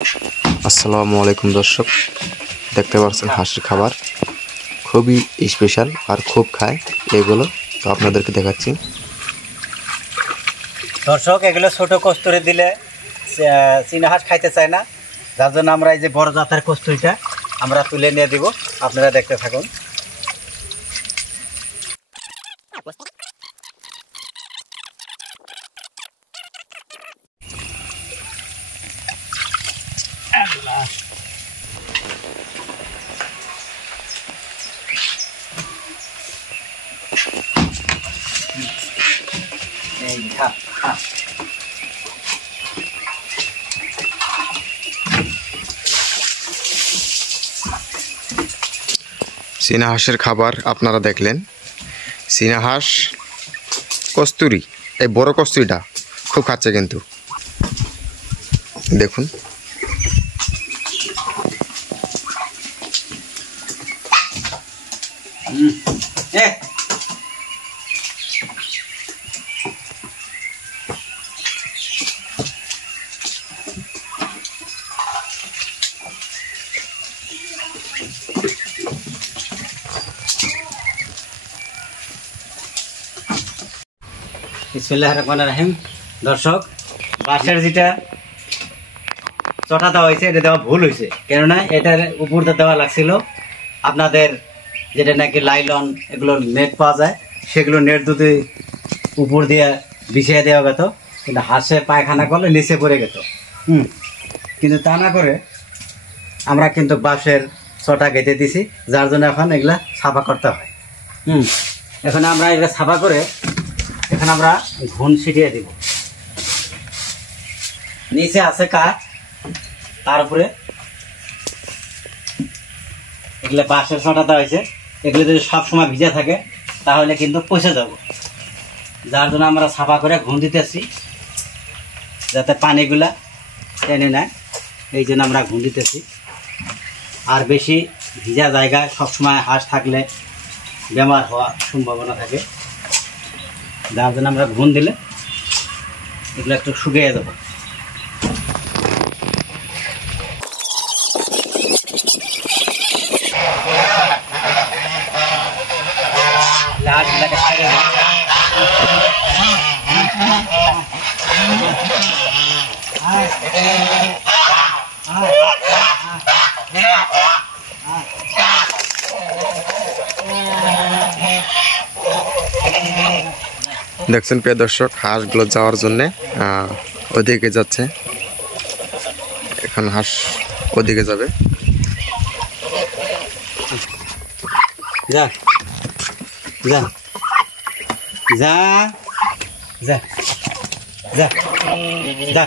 আসসালামু আলাইকুম দর্শক, দেখতে পাচ্ছেন হাঁসের খাবার খুবই স্পেশাল আর খুব খায় এগুলো, তো আপনাদেরকে দেখাচ্ছি। দর্শক, এগুলো ছোট কস্তুরি দিলে চীনা হাঁস খাইতে চায় না, যার জন্য আমরা এই যে বড় জাতের কস্তুরিটা আমরা তুলে নিয়ে দিব। আপনারা দেখতে থাকুন। চীনা হাঁসের খাবার আপনারা দেখলেন। চীনা হাঁস কস্তুরি, এই বড় কস্তুরিটা খুব খাচ্ছে কিন্তু দেখুন। বিসমিল্লাহির রহমানির রহিম। দর্শক, বাঁশের যেটা চটা দেওয়া হয়েছে এটা দেওয়া ভুল হয়েছে, কেননা এটার উপরটা দেওয়া লাগছিল আপনাদের যেটা নাকি লাইলন, এগুলো নেট পাওয়া যায়, সেগুলো নেট যদি উপর দিয়ে বিছিয়ে দেওয়া যেত, কিন্তু হাঁসে পায়খানা করলে নিচে পড়ে যেত। কিন্তু তা না করে আমরা কিন্তু বাঁশের চটা গেঁথে দিছি, যার জন্য এখন এগুলা সাফা করতে হয়। এখন আমরা এগুলা সাফা করে এখন আমরা ঘুন ছিটিয়ে দিব। নিচে আছে কাঠ, তার উপরে এগুলো বাঁশের চটা দেওয়া হয়েছে। এগুলো যদি সবসময় ভিজে থাকে তাহলে কিন্তু পচে যাব, যার জন্য আমরা সাফা করে ঘুন দিতেছি যাতে পানিগুলা টেনে নেয়, এই জন্য আমরা ঘুন দিতেছি। আর বেশি ভিজা জায়গায় সবসময় হাঁস থাকলে বেমার হওয়ার সম্ভাবনা থাকে, যার জন্য আমরা ঘুন দিলে এগুলো একটু শুকিয়ে দেবো। দেখছেন প্রিয় দর্শক, হাঁসগুলো যাওয়ার জন্যে ওদিকে যাচ্ছে। এখন হাঁস ওদিকে যাবে। যা যা যা যা যা যা